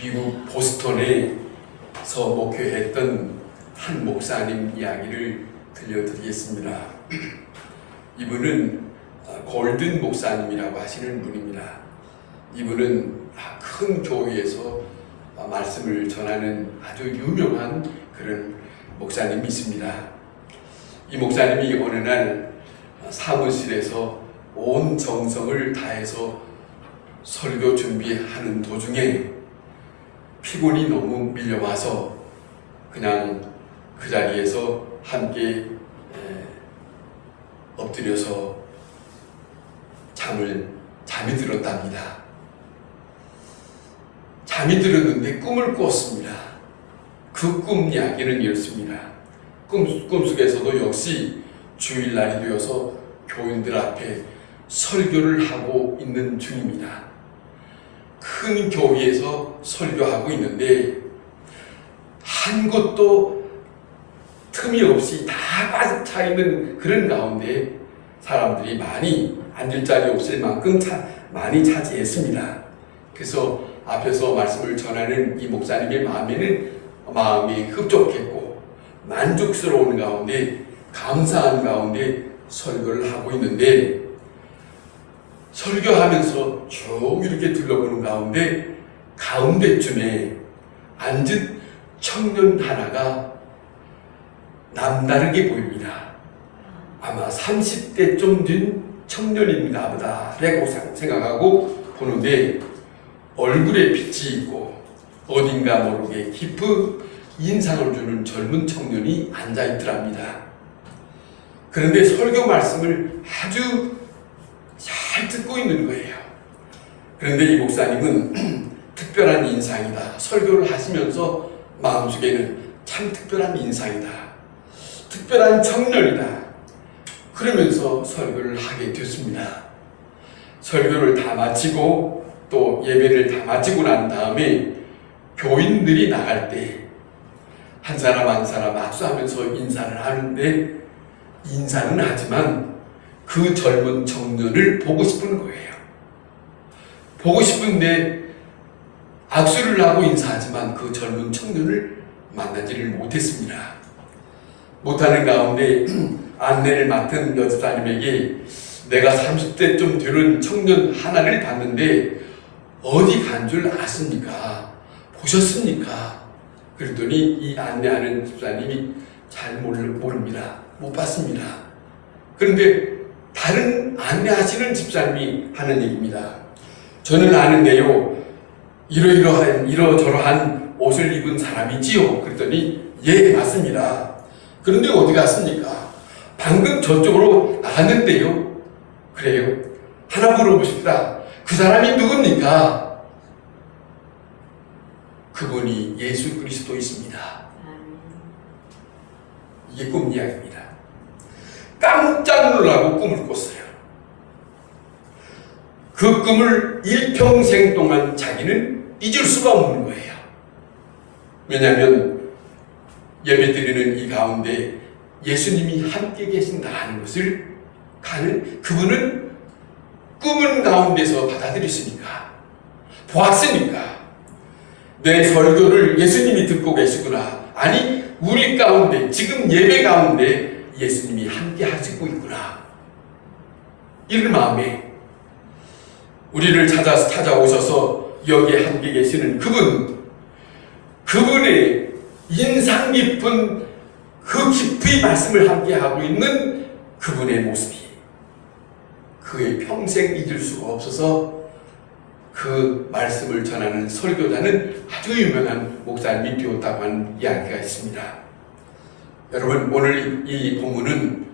미국 보스턴에서 목회했던 한 목사님 이야기를 들려드리겠습니다. 이분은 골든 목사님이라고 하시는 분입니다. 이분은 큰 교회에서 말씀을 전하는 아주 유명한 그런 목사님이 있습니다. 이 목사님이 어느 날 사무실에서 온 정성을 다해서 설교 준비하는 도중에 피곤이 너무 밀려와서 그냥 그 자리에서 함께 엎드려서 잠이 들었답니다. 잠이 들었는데 꿈을 꿨습니다. 그 꿈 이야기는 이렇습니다. 꿈속에서도 역시 주일날이 되어서 교인들 앞에 설교를 하고 있는 중입니다. 큰 교회에서 설교하고 있는데 한 곳도 틈이 없이 다 가득 차 있는 그런 가운데 사람들이 많이 앉을 자리 없을 만큼 많이 차지했습니다. 그래서 앞에서 말씀을 전하는 이 목사님의 마음이 흡족했고 만족스러운 가운데 감사한 가운데 설교를 하고 있는데 설교하면서 쭉 이렇게 둘러보는 가운데쯤에 앉은 청년 하나가 남다르게 보입니다. 아마 30대쯤 된 청년인가 보다 라고 생각하고 보는데 얼굴에 빛이 있고 어딘가 모르게 깊은 인상을 주는 젊은 청년이 앉아있더랍니다. 그런데 설교 말씀을 아주 잘 듣고 있는 거예요. 그런데 이 목사님은 특별한 인상이다. 설교를 하시면서 마음속에는 참 특별한 인상이다. 특별한 청년이다. 그러면서 설교를 하게 됐습니다. 설교를 다 마치고 또 예배를 다 마치고 난 다음에 교인들이 나갈 때 한 사람 한 사람 악수하면서 인사를 하는데 인사는 하지만 그 젊은 청년을 보고 싶은 거예요. 보고 싶은데 악수를 하고 인사하지만 그 젊은 청년을 만나지를 못했습니다. 못하는 가운데 안내를 맡은 여주사님에게 내가 30대쯤 되는 청년 하나를 봤는데 어디 간 줄 아십니까? 보셨습니까? 그랬더니 이 안내하는 집사님이 잘 모릅니다. 못 봤습니다. 그런데 다른 안내하시는 집사님이 하는 얘기입니다. 저는 아는데요, 이러저러한 옷을 입은 사람이지요. 그랬더니 예, 맞습니다. 그런데 어디 갔습니까? 방금 저쪽으로 나갔는데요. 그래요? 하나 물어보십시다. 그 사람이 누굽니까? 그분이 예수 그리스도이십니다. 이게 꿈 이야기입니다. 깜짝 놀라고 꿈을 꿨어요. 그 꿈을 일평생 동안 자기는 잊을 수가 없는 거예요. 왜냐하면 예배드리는 이 가운데 예수님이 함께 계신다 하는 것을 그분은 꿈은 가운데서 받아들였으니까, 보았으니까 내 설교를 예수님이 듣고 계시구나. 아니, 우리 가운데 지금 예배 가운데 예수님이 함께 하시고 있구나. 이런 마음에 우리를 찾아오셔서 여기에 함께 계시는 그분의 인상 깊은 그 깊이 말씀을 함께 하고 있는 그분의 모습이 그의 평생 잊을 수가 없어서 그 말씀을 전하는 설교자는 아주 유명한 목사님이 되었다고 하는 이야기가 있습니다. 여러분, 오늘 이 본문은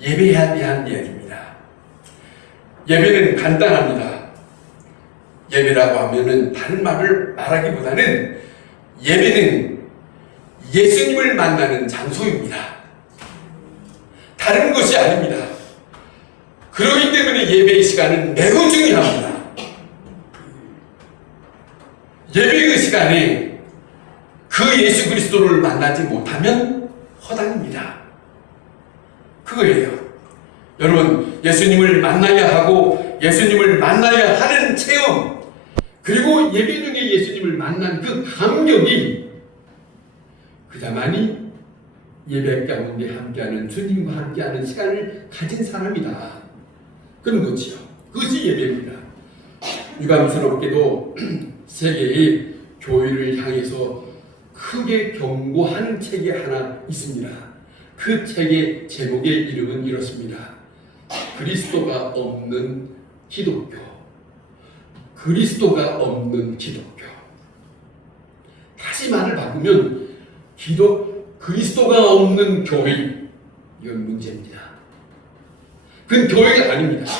예배에 대한 이야기입니다. 예배는 간단합니다. 예배라고 하면은 다른 말을 말하기보다는 예배는 예수님을 만나는 장소입니다. 다른 것이 아닙니다. 그렇기 때문에 예배의 시간은 매우 중요합니다. 예배의 시간에 그 예수 그리스도를 만나지 못하면 허당입니다. 그거예요. 여러분, 예수님을 만나야 하고 예수님을 만나야 하는 체험, 그리고 예배 중에 예수님을 만난 그 감격이 그자만이 예배 가운데 함께하는 주님과 함께하는 시간을 가진 사람이다. 그런 거지요. 그것이 예배입니다. 유감스럽게도 세계의 교회를 향해서 크게 경고하는 책이 하나 있습니다. 그 책의 제목의 이름은 이렇습니다. 그리스도가 없는 기독교. 그리스도가 없는 기독교. 다시 말을 바꾸면 그리스도가 없는 교회. 이건 문제입니다. 그건 교회가 아닙니다.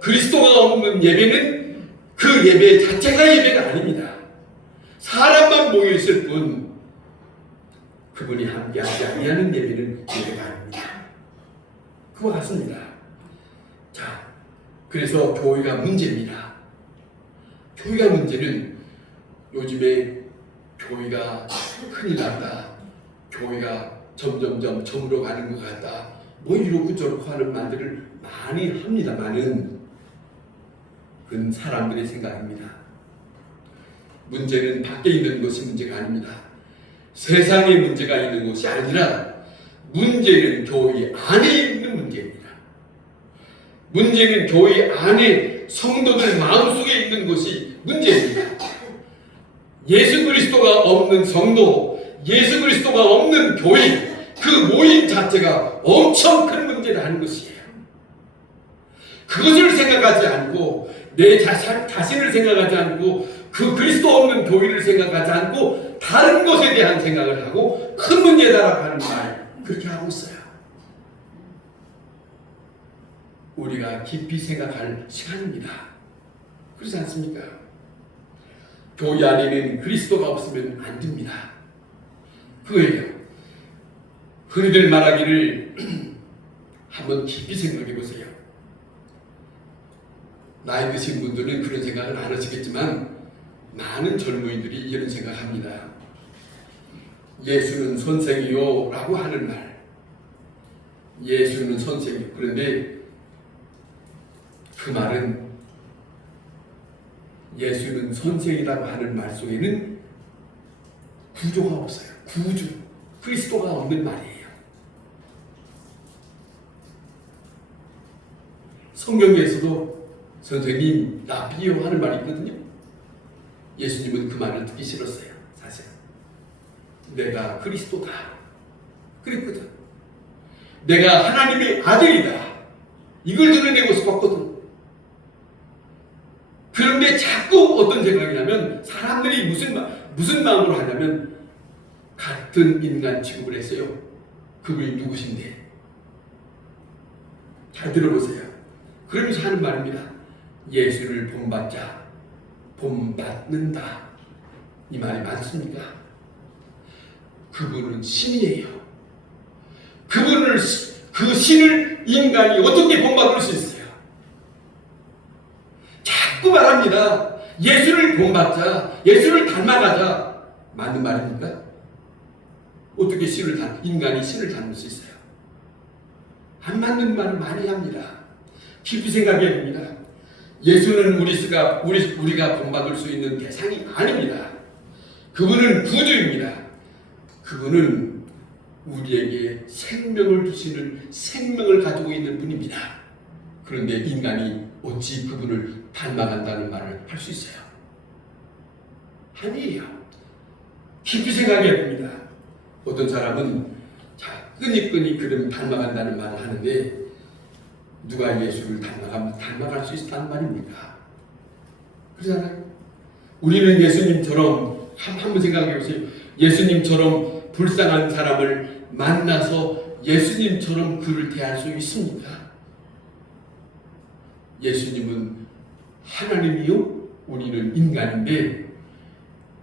그리스도가 없는 예배는 그 예배 자체가 예배가 아닙니다. 사람만 모여있을 뿐 그분이 함께하지 아니하는 예배는 예배가 아닙니다. 그와 같습니다. 자, 그래서 교회가 문제입니다. 교회가 문제는 요즘에 교회가 큰일 났다. 교회가 점점점 저물어 가는 것 같다. 뭐 이러고 저러고 하는 말들을 많이 합니다만은 그건 사람들의 생각입니다. 문제는 밖에 있는 것이 문제가 아닙니다. 세상에 문제가 있는 것이 아니라 문제는 교회 안에 있는 문제입니다. 문제는 교회 안에 성도들 마음속에 있는 것이 문제입니다. 예수 그리스도가 없는 성도, 예수 그리스도가 없는 교회, 그 모임 자체가 엄청 큰 문제를 하는 것이에요. 그것을 생각하지 않고 내 자신을 생각하지 않고 그 그리스도 없는 교회를 생각하지 않고 다른 것에 대한 생각을 하고 큰 문제다라고 하는 말 그렇게 하고 있어요. 우리가 깊이 생각할 시간입니다. 그렇지 않습니까? 교회 안에는 그리스도가 없으면 안 됩니다. 그거예요. 흔히들 말하기를 한번 깊이 생각해 보세요. 나이 드신 분들은 그런 생각을 안 하시겠지만 많은 젊은이들이 이런 생각합니다. 예수는 선생이요 라고 하는 말. 예수는 선생이요. 그런데 그 말은 예수는 선생이라고 하는 말 속에는 구조가 없어요. 구조. 그리스도가 없는 말이에요. 성경에서도 선생님 나비요 하는 말이 있거든요. 예수님은 그 말을 듣기 싫었어요. 사실 내가 그리스도다 그랬거든. 내가 하나님의 아들이다 이걸 드러내고 싶었거든. 그런데 자꾸 어떤 생각이 나면 사람들이 무슨 마음으로 하냐면 같은 인간 취급을 했어요. 그분이 누구신데? 잘 들어보세요. 그러면서 하는 말입니다. 예수를 본받자 본받는다. 이 말이 맞습니까? 그분은 신이에요. 그 신을 인간이 어떻게 본받을 수 있어요? 자꾸 말합니다. 예수를 본받자, 예수를 닮아가자. 맞는 말입니까? 어떻게 인간이 신을 닮을 수 있어요? 안 맞는 말을 많이 합니다. 깊이 생각해야 됩니다. 예수는 우리가 본받을 수 있는 대상이 아닙니다. 그분은 구주입니다. 그분은 우리에게 생명을 주시는 생명을 가지고 있는 분입니다. 그런데 인간이 어찌 그분을 닮아간다는 말을 할 수 있어요? 아니에요. 깊이 생각해야 됩니다. 어떤 사람은 끈이 그럼 닮아간다는 말을 하는데 누가 예수를 닮아갈 수 있다는 말입니까? 그렇잖아요. 우리는 예수님처럼 한번 생각해 보세요. 예수님처럼 불쌍한 사람을 만나서 예수님처럼 그를 대할 수 있습니까? 예수님은 하나님이요, 우리는 인간인데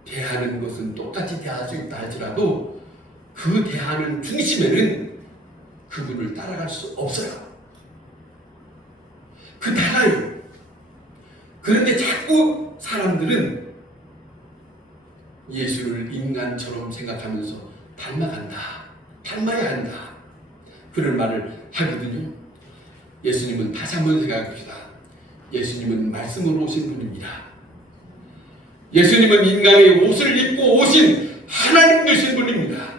대하는 것은 똑같이 대할 수 있다 할지라도 그 대하는 중심에는 그분을 따라갈 수 없어요. 그 달라요. 그런데 자꾸 사람들은 예수를 인간처럼 생각하면서 닮아야 한다. 그런 말을 하거든요. 예수님은 다시 한번 생각해 봅시다. 예수님은 말씀으로 오신 분입니다. 예수님은 인간의 옷을 입고 오신 하나님 되신 분입니다.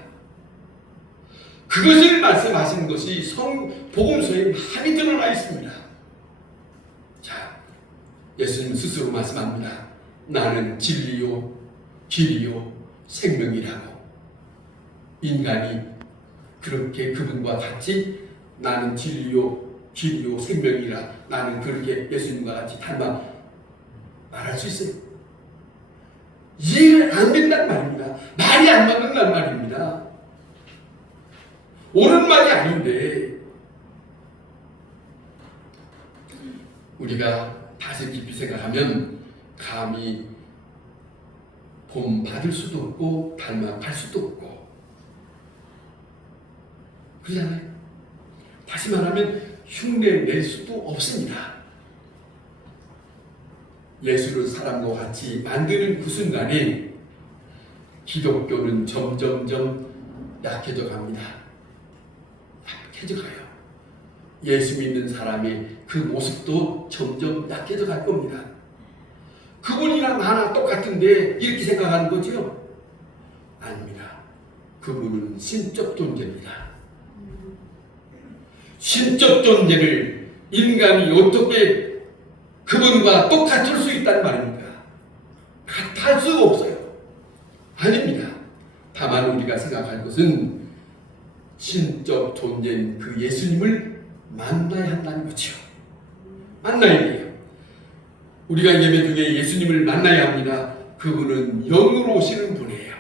그것을 말씀하신 것이 복음서에 많이 드러나 있습니다. 자, 예수님 스스로 말씀합니다. 나는 진리요 길이요 생명이라고. 인간이 그렇게 그분과 같이 나는 진리요 길이요 생명이라, 나는 그렇게 예수님과 같이 닮아 말할 수 있어요? 이해가 안 된단 말입니다. 말이 안 맞는단 말입니다. 옳은 말이 아닌데, 우리가 다시 깊이 생각하면 감히 본 받을 수도 없고 닮아갈 수도 없고 그러잖아요. 다시 말하면 흉내 낼 수도 없습니다. 예수를 사람과 같이 만드는 그 순간에 기독교는 점점점 약해져 갑니다. 약해져 가요. 예수 믿는 사람의 그 모습도 점점 약해져 갈 겁니다. 그분이랑 나나 똑같은데 이렇게 생각하는 거죠? 아닙니다. 그분은 신적 존재입니다. 신적 존재를 인간이 어떻게 그분과 똑같을 수 있다는 말입니까? 같을 수가 없어요. 아닙니다. 다만 우리가 생각할 것은 신적 존재인 그 예수님을 만나야 한다는 거죠. 만나야 돼요. 우리가 예배 중에 예수님을 만나야 합니다. 그분은 영으로 오시는 분이에요.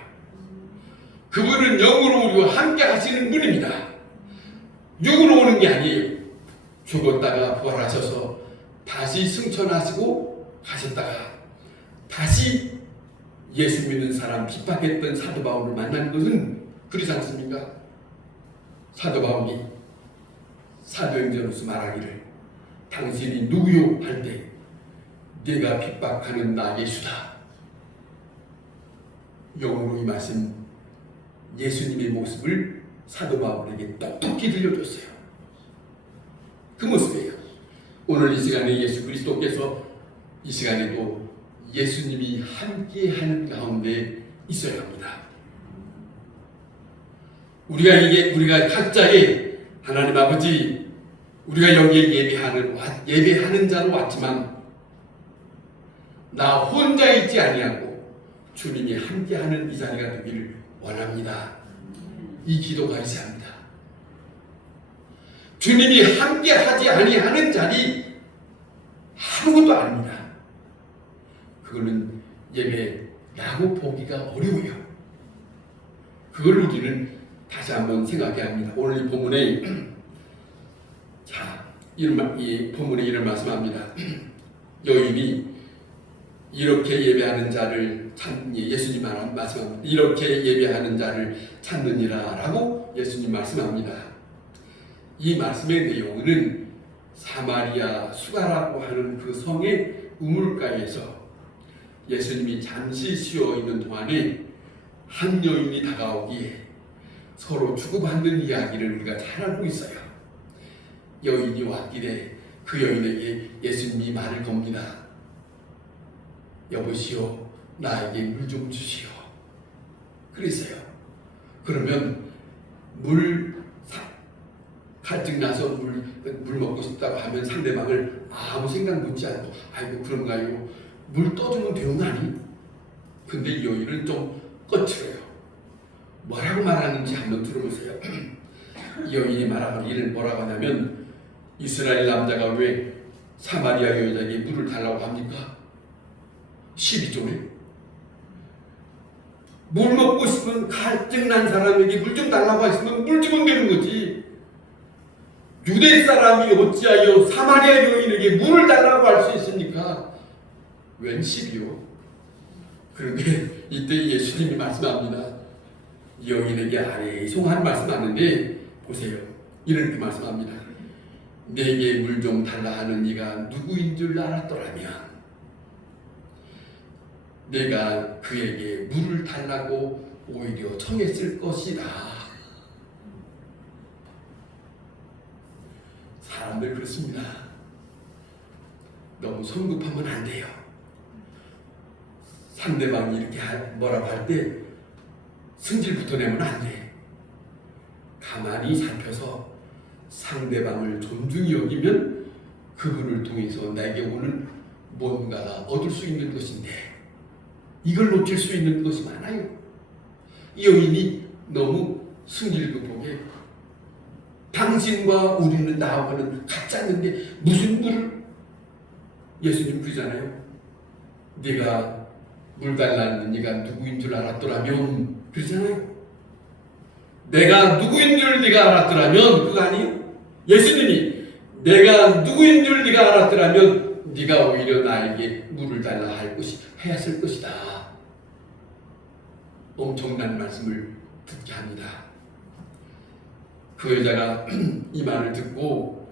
그분은 영으로 우리와 함께 하시는 분입니다. 육으로 오는 게 아니에요. 죽었다가 부활하셔서 다시 승천하시고 가셨다가 다시 예수 믿는 사람 핍박했던 사도 바울을 만나는 것은 그렇지 않습니까? 사도 바울이 사도행전으로서 말하기를 당신이 누구요? 할 때 내가 핍박하는 나 예수다. 영으로 임하신 예수님의 모습을 사도 바울에게 똑똑히 들려줬어요. 그 모습이에요. 오늘 이 시간에 예수 그리스도께서 이 시간에도 예수님이 함께하는 가운데 있어야 합니다. 우리가 각자의 하나님 아버지, 우리가 여기에 예배하는 자로 왔지만 나 혼자 있지 아니하고 주님이 함께하는 이 자리가 되기를 원합니다. 이 기도가 있어야 합니다. 주님이 함께하지 아니하는 자리 아무것도 아닙니다. 그거는 예배라고 보기가 어려워요. 그걸 우리는 다시 한번 생각해야 합니다. 오늘 이 본문에 이 본문에 이런 말씀합니다. 여인이 이렇게 예배하는 자를 예수님 말씀합니다. 이렇게 예배하는 자를 찾느니라라고 예수님 말씀합니다. 이 말씀의 내용은 사마리아 수가라고 하는 그 성의 우물가에서 예수님이 잠시 쉬어 있는 동안에 한 여인이 다가오기에 서로 주고받는 이야기를 우리가 잘 알고 있어요. 여인이 왔기에 그 여인에게 예수님이 말을 겁니다. 여보시오, 나에게 물 좀 주시오. 그랬어요. 그러면 갈증 나서 물 먹고 싶다고 하면 상대방을 아무 생각 묻지 않고 아이고 그런가요? 물 떠주면 되는 거 아니? 근데 이 여인은 좀 거칠어요. 뭐라고 말하는지 한번 들어보세요. 이 여인이 말하기를 뭐라고 하냐면 이스라엘 남자가 왜 사마리아 여자에게 물을 달라고 합니까? 12조에 물 먹고 싶은 갈증난 사람에게 물 좀 달라고 하시면 물 주면 되는 거지. 유대 사람이 어찌하여 사마리아 여인에게 물을 달라고 할 수 있습니까? 웬 12요? 그런데 이때 예수님이 말씀합니다. 여인에게 아래송한 말씀하는데 보세요. 이렇게 말씀합니다. 내게 물 좀 달라 하는 이가 누구인 줄 알았더라면 내가 그에게 물을 달라고 오히려 청했을 것이다. 사람들 그렇습니다. 너무 성급하면 안 돼요. 상대방이 이렇게 뭐라고 할 때 승질부터 내면 안 돼. 가만히 살펴서 상대방을 존중히 여기면 그분을 통해서 내게 오는 뭔가가 얻을 수 있는 것인데 이걸 놓칠 수 있는 것이 많아요. 이 여인이 너무 승질급하게 당신과 우리는 나하고는 같지 않는데 무슨 물을, 예수님 그러잖아요. 네가 물 달라는 네가 누구인 줄 알았더라면, 그러잖아요. 내가 누구인 줄 네가 알았더라면, 그거 아니에요? 예수님이 내가 누구인 줄 네가 알았더라면 네가 오히려 나에게 물을 달라 해야 했을 것이다. 엄청난 말씀을 듣게 합니다. 그 여자가 이 말을 듣고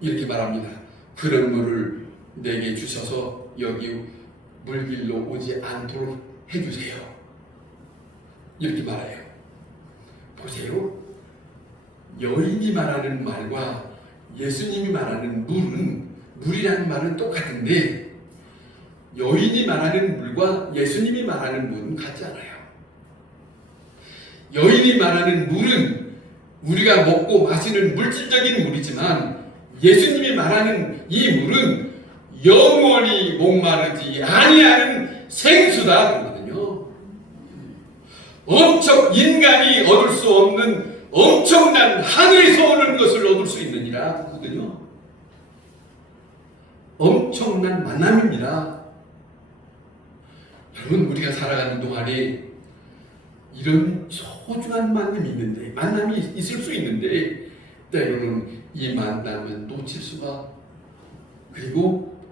이렇게 말합니다. 그런 물을 내게 주셔서 여기 물길로 오지 않도록 해주세요. 이렇게 말해요. 보세요. 여인이 말하는 말과 예수님이 말하는 물이라는 말은 똑같은데 여인이 말하는 물과 예수님이 말하는 물은 같지 않아요. 여인이 말하는 물은 우리가 먹고 마시는 물질적인 물이지만 예수님이 말하는 이 물은 영원히 목마르지 아니하는 생수다 그러거든요. 엄청 인간이 얻을 수 없는 엄청난 하늘에서 오는 것을 얻을 수 있느니라 그러거든요. 엄청난 만남입니다. 여러분, 우리가 살아가는 동안에 이런 소중한 만남이 있을 수 있는데 때로는 이 만남은 놓칠 수가, 그리고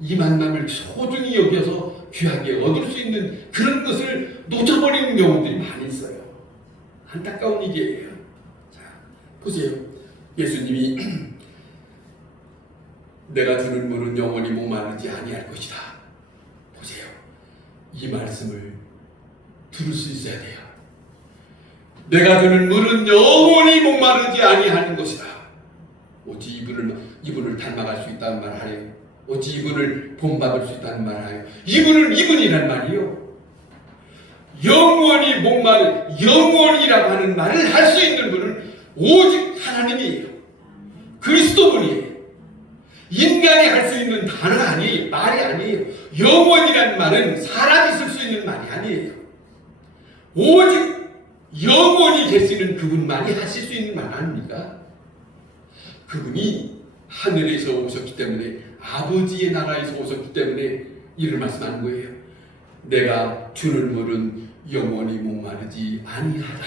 이 만남을 소중히 여겨서 귀하게 얻을 수 있는 그런 것을 놓쳐버리는 경우들이 많이 있어요. 안타까운 일이에요. 자, 보세요. 예수님이 내가 주는 물은 영원히 목마르지 아니할 것이다. 보세요. 이 말씀을 들을 수 있어야 돼요. 내가 주는 물은 영원히 목마르지 아니하는 것이다. 어찌 이분을 닮아갈 수 있다는 말을 하래요. 어찌 이분을 본받을 수 있다는 말을 하래요. 이분이란 말이요. 영원이라고 하는 말을 할 수 있는 분은 오직 하나님이에요. 그리스도분이에요. 인간이 할 수 있는 단어가 아니에요. 말이 아니에요. 영원이라는 말은 사람이 쓸 수 있는 말이 아니에요. 오직 영원히 계시는 그분만이 하실 수 있는 말 아닙니까? 그분이 하늘에서 오셨기 때문에, 아버지의 나라에서 오셨기 때문에 이런 말씀하는 거예요. 내가 주는 물은 영원히 목마르지 아니하다.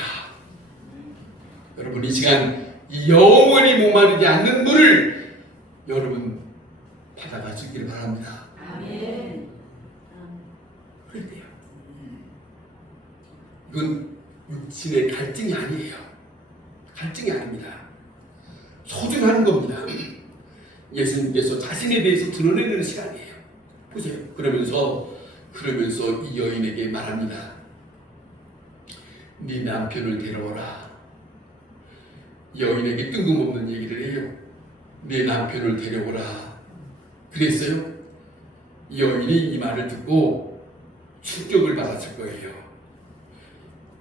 여러분, 이 시간 이 영원히 목마르지 않는 물을 여러분 받아가시길 바랍니다. 아멘. 그래요. 이건 육신의 갈증이 아니에요. 갈증이 아닙니다. 소중한 겁니다. 예수님께서 자신에 대해서 드러내는 시간이에요. 보세요. 그러면서 이 여인에게 말합니다. 네 남편을 데려오라. 여인에게 뜬금없는 얘기를 해요. 네 남편을 데려오라. 그랬어요. 여인이 이 말을 듣고 충격을 받았을 거예요.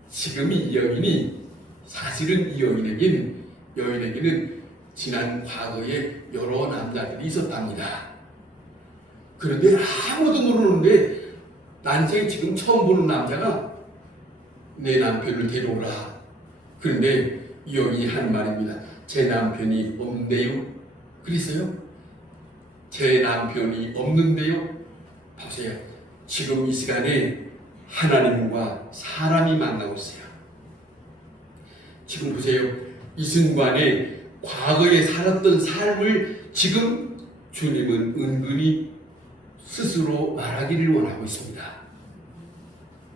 지금 이 여인이, 사실은 이 여인에게는 지난 과거에 여러 남자들이 있었답니다. 그런데 아무도 모르는데 난생 지금 처음 보는 남자가 내 남편을 데려오라. 그런데 이 여인이 한 말입니다. 제 남편이 없는데요. 그랬어요? 제 남편이 없는데요. 보세요. 지금 이 시간에 하나님과 사람이 만나고 있어요. 지금 보세요. 이 순간에 과거에 살았던 삶을 지금 주님은 은근히 스스로 말하기를 원하고 있습니다.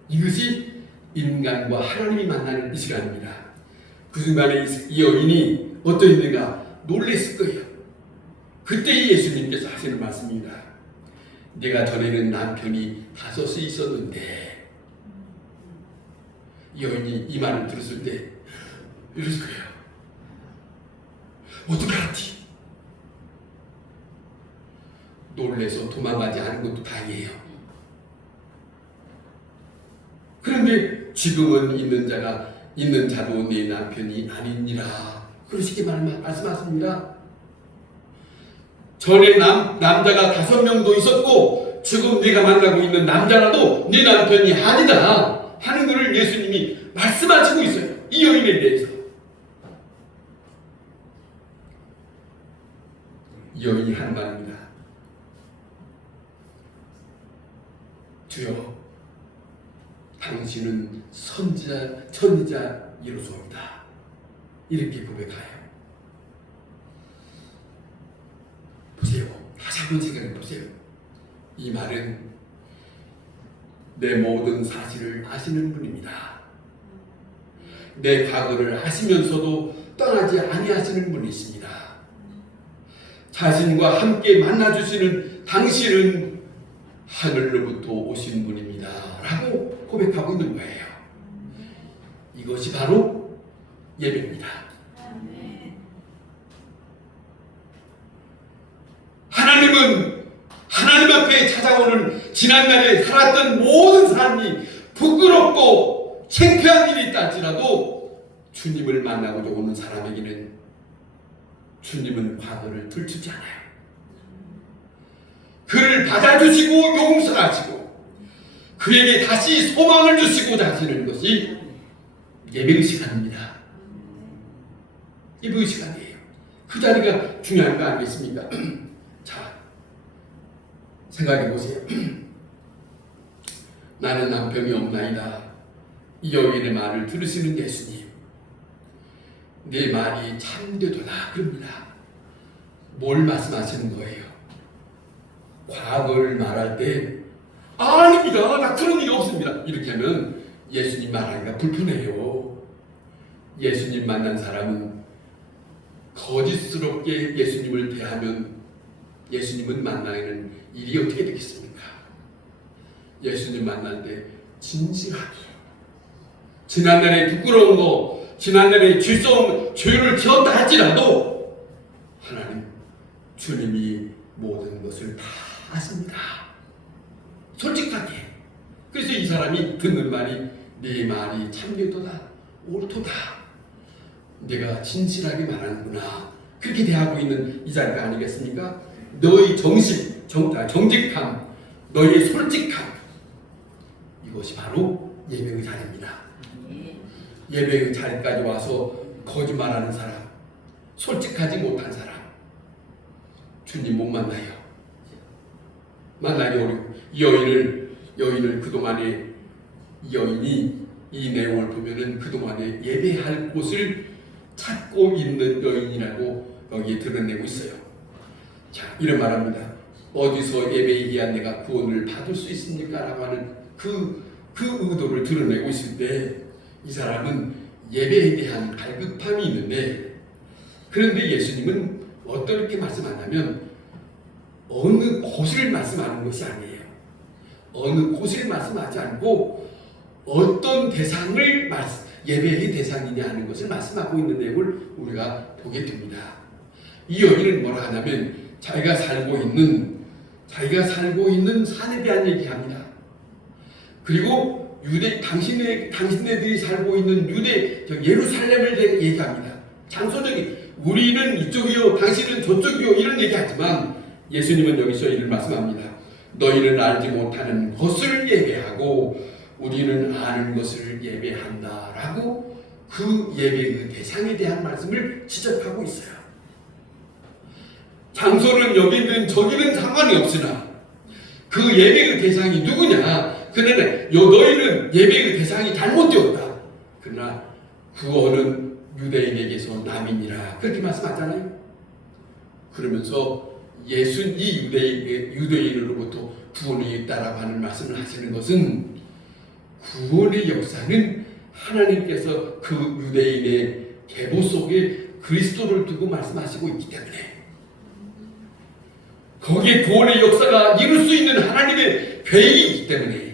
이것이 인간과 하나님이 만나는 이 시간입니다. 그 순간에 이 여인이 어떠했는가 놀랬을 거예요. 그때 예수님께서 하시는 말씀입니다. 내가 전에는 남편이 5이 있었는데, 이 여인이 이 말을 들었을 때 이랬을 거예요. 어떻게 알았지? 놀래서 도망가지 않은 것도 다행이에요. 그런데 지금은 있는 자도 내 남편이 아니니라 그러시게 말씀하십니다. 전에 남자가 5명도 있었고 지금 네가 만나고 있는 남자라도 네 남편이 아니다 하는 것을 예수님이 말씀하시고 있어요. 이 여인에 대해서. 이 여인이 한 말입니다. 주여, 당신은 천지자이로소이다. 이렇게 고백하여. 보세요. 다시 한번 생각해 보세요. 이 말은 내 모든 사실을 아시는 분입니다. 내 과거를 아시면서도 떠나지 아니하시는 분이십니다. 자신과 함께 만나주시는 당신은 하늘로부터 오신 분입니다. 라고 고백하고 있는 거예요. 이것이 바로 예배입니다. 하나님은 하나님 앞에 찾아오는 지난날에 살았던 모든 사람이 부끄럽고 창피한 일이 있다 할지라도 주님을 만나고자 오는 사람에게는 주님은 과거를 들추지 않아요. 그를 받아주시고 용서하시고 그에게 다시 소망을 주시고자 하시는 것이 예배의 시간입니다. 예배의 시간이에요. 그 자리가 중요한 거 아니겠습니까? 자, 생각해 보세요. 나는 남편이 없나이다. 이 여인의 말을 들으시는 예수님, 내 말이 참되도다 그럽니다. 뭘 말씀하시는 거예요? 과거를 말할 때 아닙니다. 나 그런 일이 없습니다. 이렇게 하면 예수님 말하기가 불편해요. 예수님 만난 사람은 거짓스럽게 예수님을 대하면 예수님은 만나는 일이 어떻게 되겠습니까? 예수님 만날 때 진실하게 지난날에 부끄러운 거 지난날에 죄를 지었다 할지라도 하나님 주님이 모든 것을 다 아십니다. 솔직하게. 그래서 이 사람이 듣는 말이 네 말이 참되도다 옳도다. 내가 진실하게 말하는구나. 그렇게 대하고 있는 이 자리가 아니겠습니까? 너의 정직함, 너의 솔직함, 이것이 바로 예배의 자리입니다. 예배의 자리까지 와서 거짓말하는 사람, 솔직하지 못한 사람 주님 못 만나요. 만나기 어려워. 이 여인을 그동안에 이 여인이 이 내용을 보면은 그동안에 예배할 곳을 찾고 있는 여인이라고 여기에 드러내고 있어요. 자, 이런 말합니다. 어디서 예배해야 내가 구원을 받을 수 있습니까? 라고 하는 그 의도를 드러내고 있을 때 이 사람은 예배에 대한 갈급함이 있는데, 그런데 예수님은 어떻게 말씀하냐면 어느 곳을 말씀하는 것이 아니에요. 어느 곳을 말씀하지 않고 어떤 대상을 예배의 대상이냐 하는 것을 말씀하고 있는 내용을 우리가 보게 됩니다. 이 여인은 뭐라 하냐면 자기가 살고 있는 산에 대한 얘기합니다. 그리고 당신네들이 살고 있는 예루살렘을 얘기합니다. 장소적인 우리는 이쪽이요 당신은 저쪽이요 이런 얘기하지만 예수님은 여기서 이를 말씀합니다. 너희는 알지 못하는 것을 예배하고 우리는 아는 것을 예배한다 라고 그 예배의 대상에 대한 말씀을 지적하고 있어요. 장소는 여기든 저기든 상관이 없으나 그 예배의 대상이 누구냐? 그러나 너희는 예배의 대상이 잘못되었다. 그러나 구원은 유대인에게서 남이니라 그렇게 말씀하잖아요. 그러면서 이 유대인으로부터 구원이 있다라고 하는 말씀을 하시는 것은 구원의 역사는 하나님께서 그 유대인의 계보 속에 그리스도를 두고 말씀하시고 있기 때문에 거기에 구원의 역사가 이룰 수 있는 하나님의 계획이 있기 때문에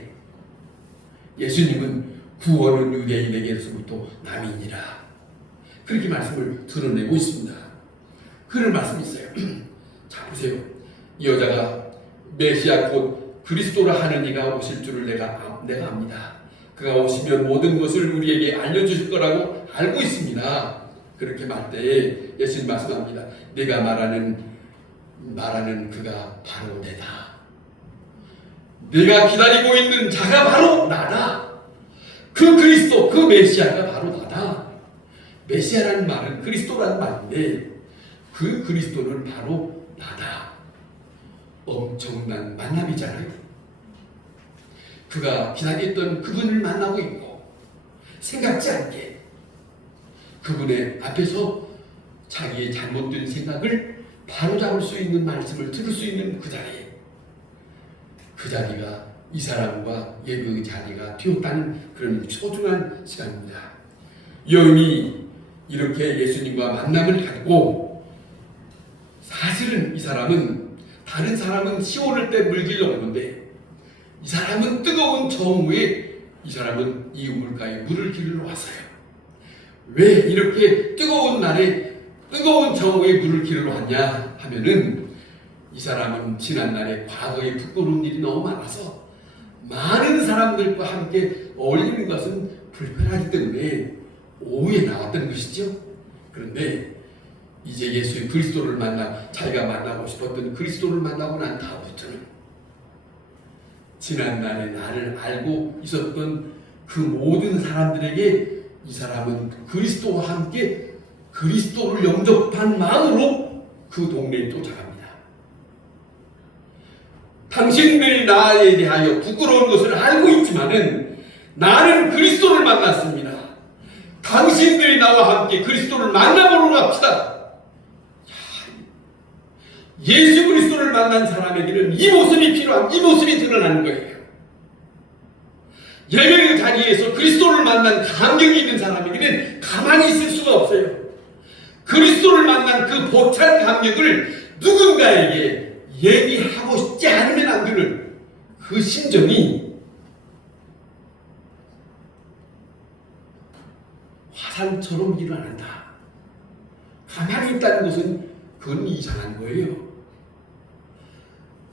예수님은 구원은 유대인에게서부터 남이니라 그렇게 말씀을 드러내고 있습니다. 그런 말씀이 있어요. 자 보세요. 이 여자가 메시아 곧 그리스도라 하는 이가 오실 줄을 내가 압니다. 그가 오시면 모든 것을 우리에게 알려주실 거라고 알고 있습니다. 그렇게 말 때에 예수님 말씀합니다. 내가 말하는 그가 바로 내다. 내가 기다리고 있는 자가 바로 나다. 그 그리스도, 그 메시아가 바로 나다. 메시아라는 말은 그리스도라는 말인데 그 그리스도는 바로 나다. 엄청난 만남이잖아요. 그가 기다렸던 그분을 만나고 있고 생각지 않게 그분의 앞에서 자기의 잘못된 생각을 바로잡을 수 있는 말씀을 들을 수 있는 그 자리가 이 사람과 예배의 자리가 되었다는 그런 소중한 시간입니다. 여인이 이렇게 예수님과 만남을 갖고 사실은 이 사람은 다른 사람은 시온을 때 물길로 오는데 이 사람은 뜨거운 정오에 이 사람은 이 우물가에 물을 기르러 왔어요. 왜 이렇게 뜨거운 날에 뜨거운 정오에 물을 기르러 왔냐 하면은 이 사람은 지난날에 과거에 부끄러운 일이 너무 많아서 많은 사람들과 함께 어울리는 것은 불편하기 때문에 오후에 나왔던 것이죠. 그런데 이제 예수의 그리스도를 자기가 만나고 싶었던 그리스도를 만나고 난 다음부터는 지난날에 나를 알고 있었던 그 모든 사람들에게 이 사람은 그리스도와 함께 그리스도를 영접한 마음으로 그 동네에 쫓아갑니다. 당신들이 나에 대하여 부끄러운 것을 알고 있지만은 나는 그리스도를 만났습니다. 당신들이 나와 함께 그리스도를 만나보러 갑시다. 예수 그리스도를 만난 사람에게는 이 모습이 드러나는 거예요. 예배의 자리에서 그리스도를 만난 감격이 있는 사람에게는 가만히 있을 수가 없어요. 그리스도를 만난 그 벅찬 감격을 누군가에게 얘기하고 싶지 않으면 안 되는 그 심정이 화산처럼 일어난다. 가만히 있다는 것은 그건 이상한 거예요.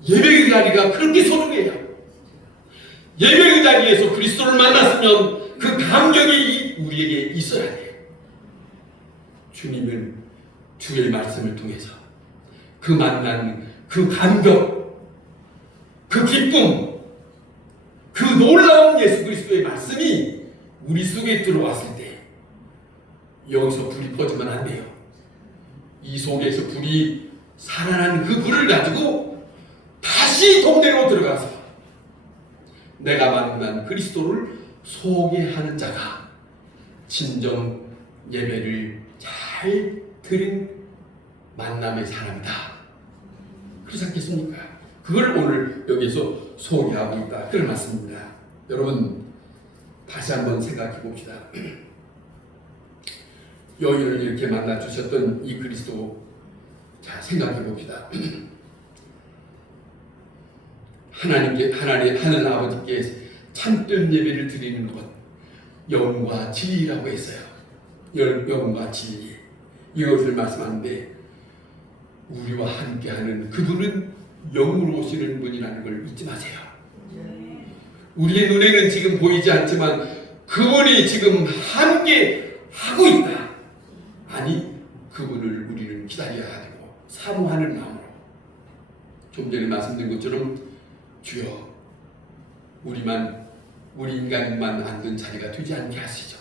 예배의 자리가 그렇게 소중해요. 예배의 자리에서 그리스도를 만났으면 그 감격이 우리에게 있어야 돼요. 주님은 주의 말씀을 통해서 그 만난 그 감격, 그 기쁨, 그 놀라운 예수 그리스도의 말씀이 우리 속에 들어왔을 때 여기서 불이 꺼지면 안 돼요. 이 속에서 불이 살아나는 그 불을 가지고 다시 동네로 들어가서 내가 만난 그리스도를 소개하는 자가 진정 예배를 잘 드린 만남의 사람이다. 그렇지 않겠습니까? 그걸 오늘 여기서 소개하고 있다. 그런 말씀입니다. 여러분 다시 한번 생각해 봅시다. 여인을 이렇게 만나 주셨던 이 그리스도, 자 생각해 봅시다. 하늘 아버지께 참된 예배를 드리는 것, 영과 진리라고 했어요. 영과 진리, 이것을 말씀하는데 우리와 함께하는 그분은 영으로 오시는 분이라는 걸 잊지 마세요. 우리의 눈에는 지금 보이지 않지만 그분이 지금 함께 하고 있다. 아니, 그분을 우리는 기다려야 하고 사모하는 마음으로, 좀 전에 말씀드린 것처럼 주여 우리 인간만 앉는 자리가 되지 않게 하시죠.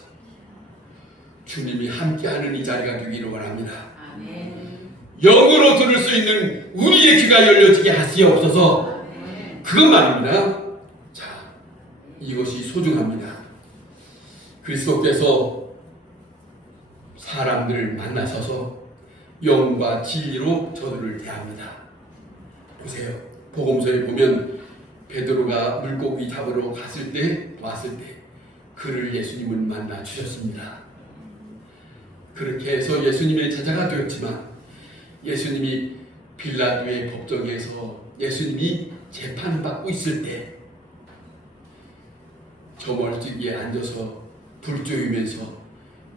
주님이 함께하는 이 자리가 되기를 원합니다. 아멘. 영으로 들을 수 있는 우리의 귀가 열려지게 하시옵소서. 그것 말입니다. 자, 이것이 소중합니다. 그리스도께서 사람들을 만나셔서 영과 진리로 저들을 대합니다. 보세요. 복음서에 보면 베드로가 물고기 잡으러 왔을 때 그를 예수님은 만나 주셨습니다. 그렇게 해서 예수님의 제자가 되었지만 예수님이 빌라도의 법정에서 예수님이 재판받고 있을 때 저 멀찍이에 앉아서 불 쪼이면서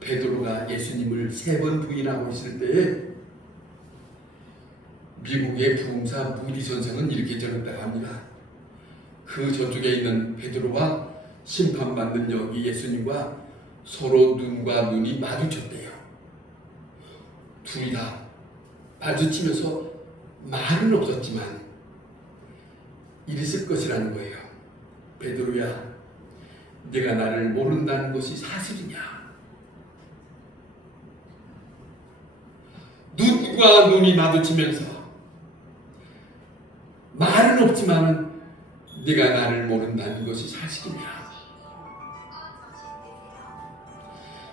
베드로가 예수님을 3번 부인하고 있을 때에 미국의 부흥사 무디 선생은 이렇게 적었다고 합니다. 그 저쪽에 있는 베드로와 심판받는 여기 예수님과 서로 눈과 눈이 마주쳤대요. 둘이 다 마주치면서 말은 없었지만 이랬을 것이라는 거예요. 베드로야, 네가 나를 모른다는 것이 사실이냐? 눈과 눈이 마주치면서 말은 없지만은 네가 나를 모른다는 것이 사실이냐?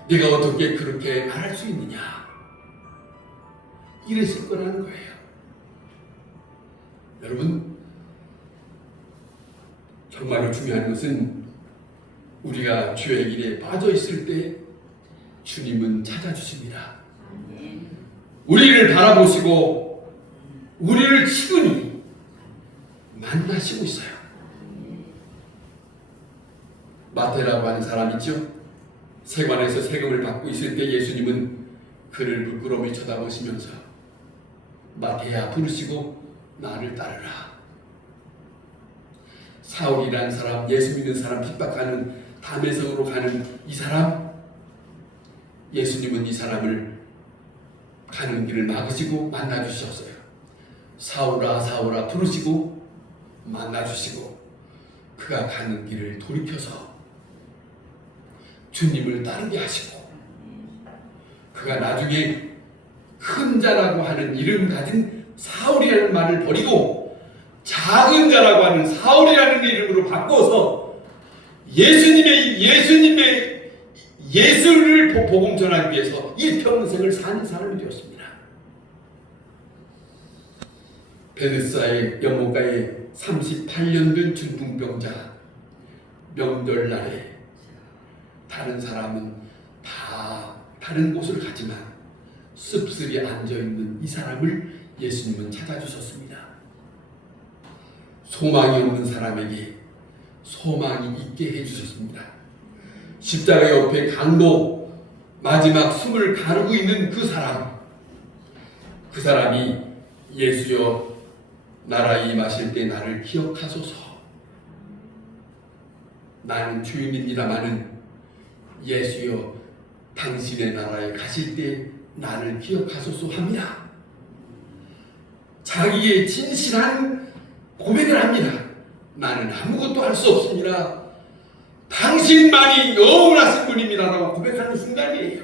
네가 어떻게 그렇게 말할 수 있느냐? 이랬을 거라는 거예요. 여러분, 정말로 중요한 것은 우리가 죄의 길에 빠져 있을 때 주님은 찾아주십니다. 우리를 바라보시고 우리를 치근히 만나시고 있어요. 마태라고 하는 사람 있죠? 세관에서 세금을 받고 있을 때 예수님은 그를 부끄러움이 쳐다보시면서 마태야, 부르시고 나를 따르라. 사울이라는 사람, 예수 믿는 사람 핍박하는 담에석으로 가는 이 사람, 예수님은 이 사람을 가는 길을 막으시고 만나주셨어요. 사울아 사울아 부르시고 만나주시고 그가 가는 길을 돌이켜서 주님을 따르게 하시고 그가 나중에 큰 자라고 하는 이름 가진 사울이라는 말을 버리고 작은 자라고 하는 사울이라는 이름으로 바꿔서 예수를 복음 전하기 위해서 일평생을 사는 사람이 되었습니다. 베드사의 연못가에 38년 된 중풍병자, 명절날에 다른 사람은 다 다른 곳을 가지만 씁쓸히 앉아있는 이 사람을 예수님은 찾아주셨습니다. 소망이 없는 사람에게 소망이 있게 해주셨습니다. 십자가 옆에 강도 마지막 숨을 가르고 있는 그 사람이 예수여 나라에 임하실 때 나를 기억하소서. 나는 주인입니다마는 예수여 당신의 나라에 가실 때 나를 기억하소서 합니다. 자기의 진실한 고백을 합니다. 나는 아무것도 할 수 없습니다. 당신만이 영원하신 분입니다라고 고백하는 순간이에요.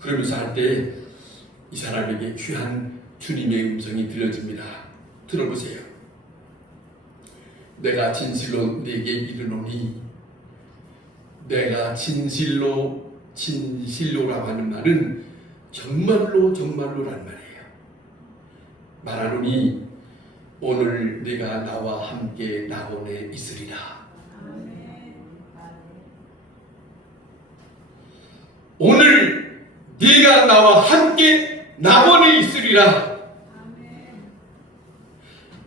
그러면서 할 때 이 사람에게 귀한 주님의 음성이 들려집니다. 들어보세요. 내가 진실로 네게 이르노니, 내가 진실로라고 하는 말은 정말로라는 말이에요. 말하노니 오늘 네가 나와 함께 낙원에 있으리라. 오늘 네가 나와 함께 낙원에 있으리라.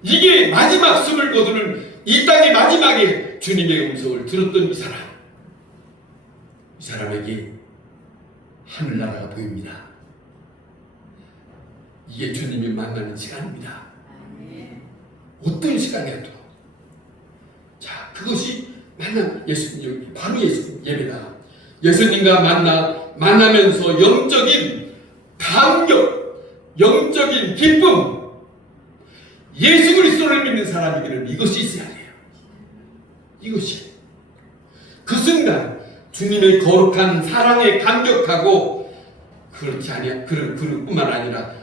이게 마지막 숨을 거두는 이 땅의 마지막에 주님의 음성을 들었던 이 사람에게 하늘나라가 보입니다. 이게 주님이 만나는 시간입니다. 어떤 시간이라도 자, 그것이 예수님, 바로 예수님 예배다. 예수님과 만나면서 영적인 감격, 영적인 기쁨, 예수 그리스도를 믿는 사람에게는 이것이 있어야 돼요. 이것이 그 순간 주님의 거룩한 사랑에 감격하고, 그렇지 아니야 그뿐만 아니라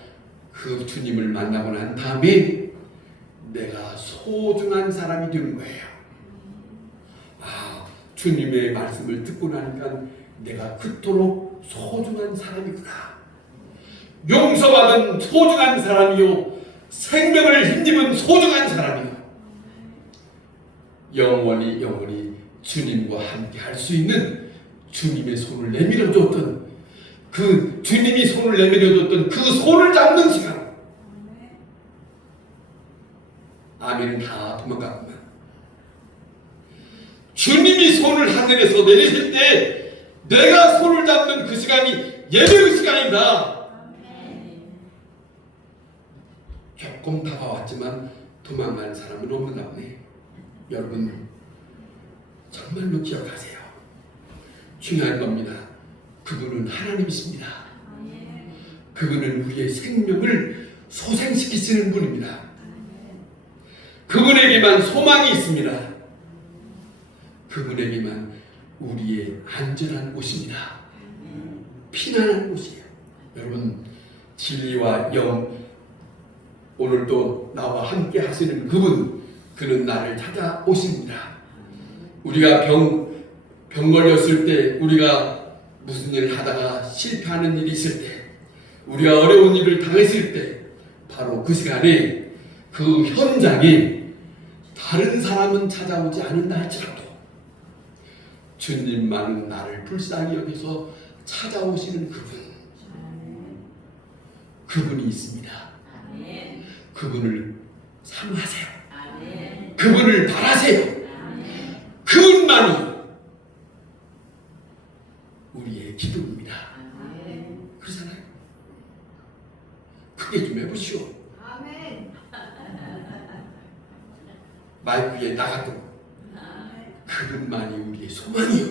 그 주님을 만나고 난 다음에 내가 소중한 사람이 되는 거예요. 주님의 말씀을 듣고 나니까 내가 그토록 소중한 사람이구나. 용서받은 소중한 사람이요, 생명을 힘입은 소중한 사람이요, 영원히 주님과 함께 할 수 있는, 주님의 손을 내밀어줬던 그 주님이 손을 내밀어줬던 그 손을 잡는 시간. 아멘은 다 도망갔구만. 주님이 손을 하늘에서 내리실 때 내가 손을 잡는 그 시간이 예배의 시간이다. 자, 조금 다가왔지만 도망가는 사람은 없는가 보네. 여러분 정말로 기억하세요. 중요한 겁니다. 그분은 하나님이십니다. 그분은 우리의 생명을 소생시키시는 분입니다. 그분에게만 소망이 있습니다. 그분에게만 우리의 안전한 곳입니다. 피난한 곳이에요. 여러분 진리와 영 오늘도 나와 함께 하시는 그는 나를 찾아오십니다. 우리가 병 걸렸을 때, 우리가 무슨 일을 하다가 실패하는 일이 있을 때, 우리가 어려운 일을 당했을 때, 바로 그 시간에 그 현장에 다른 사람은 찾아오지 않는다 할지라도 주님만은 나를 불쌍히 여기서 찾아오시는 그분이 있습니다. 그분을 사모하세요. 그분을 바라세요. 그분만이 우리의 기도입니다. 그러잖아요. 크게 좀 해보시오. 마이크에 나가도 그분만이 우리의 소망이요.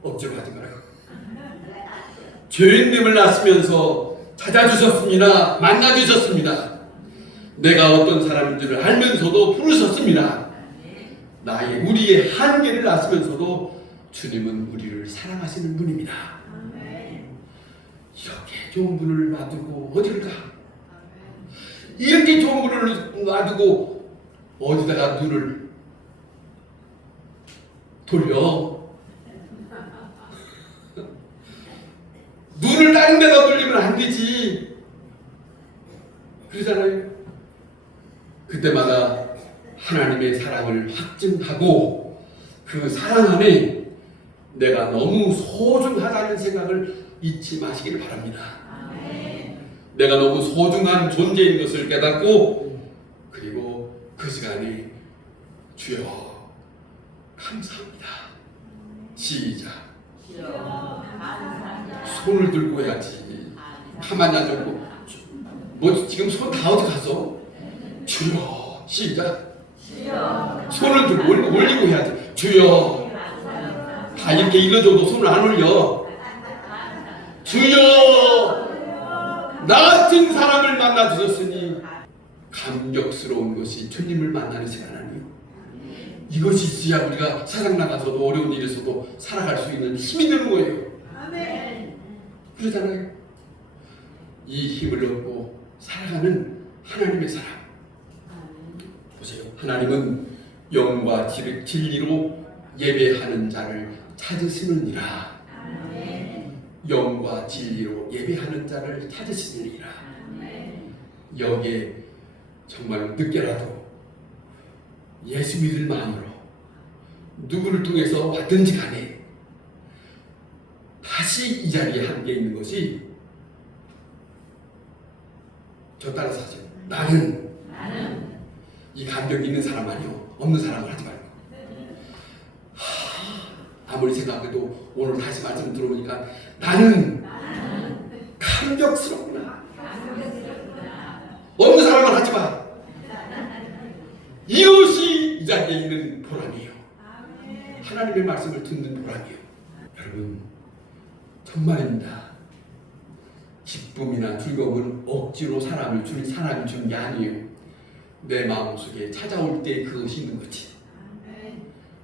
억지로 하지 말아요. 죄인됨을 낳으시면서 찾아주셨습니다. 만나주셨습니다. 내가 어떤 사람인 줄을 알면서도 부르셨습니다. 우리의 한계를 아시면서도 주님은 우리를 사랑하시는 분입니다. 이렇게 좋은 분을 놔두고 어디를 가? 이렇게 좋은 분을 놔두고 어디다가 눈을 돌려? 눈을 다른 데다 돌리면 안 되지. 그러잖아요. 그때마다 하나님의 사랑을 확증하고 그 사랑 안에 내가 너무 소중하다는 생각을 잊지 마시기를 바랍니다. 내가 너무 소중한 존재인 것을 깨닫고, 그리고 그 시간에 주여 감사합니다. 시작. 손을 들고 해야지. 가만히 앉았고, 뭐 지금 손 다 어디 갔어? 주여. 시작. 손을 들고 올리고 해야지. 주여. 다 이렇게 일러줘도 손을 안 올려. 주여. 나 같은 사람을 만나 주셨으니 감격스러운 것이 주님을 만나는 시간 아니에요. 이것이 있어야 우리가 세상 나가서도 어려운 일에서도 살아갈 수 있는 힘이 되는 거예요. 그러잖아요. 이 힘을 얻고 살아가는 하나님의 사람. 보세요. 하나님은 영과 진리로 예배하는 자를 찾으시느니라. 영과 진리로 예배하는 자를 찾으시느니라. 여기에 정말 늦게라도 예수 믿을 마음으로 누구를 통해서 왔든지 간에 다시 이 자리에 함께 있는 것이, 저 따라서 하세요. 나는 이 감격이 있는 사람 아니요, 없는 사람을 하지 말고. 아무리 생각해도 오늘 다시 말씀 들어보니까 나는 감격스럽구나. 없는 사람을 하지 마. 이것이 이 자리에 있는 보람이에요. 하나님의 말씀을 듣는 보람이에요. 여러분 정말입니다. 기쁨이나 즐거움은 억지로 사람이 주는 게 아니에요. 내 마음속에 찾아올 때 그것이 있는 거지.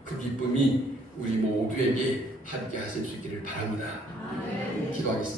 그 기쁨이 우리 모두에게 함께 하실 수 있기를 바랍니다. 기도하겠습니다.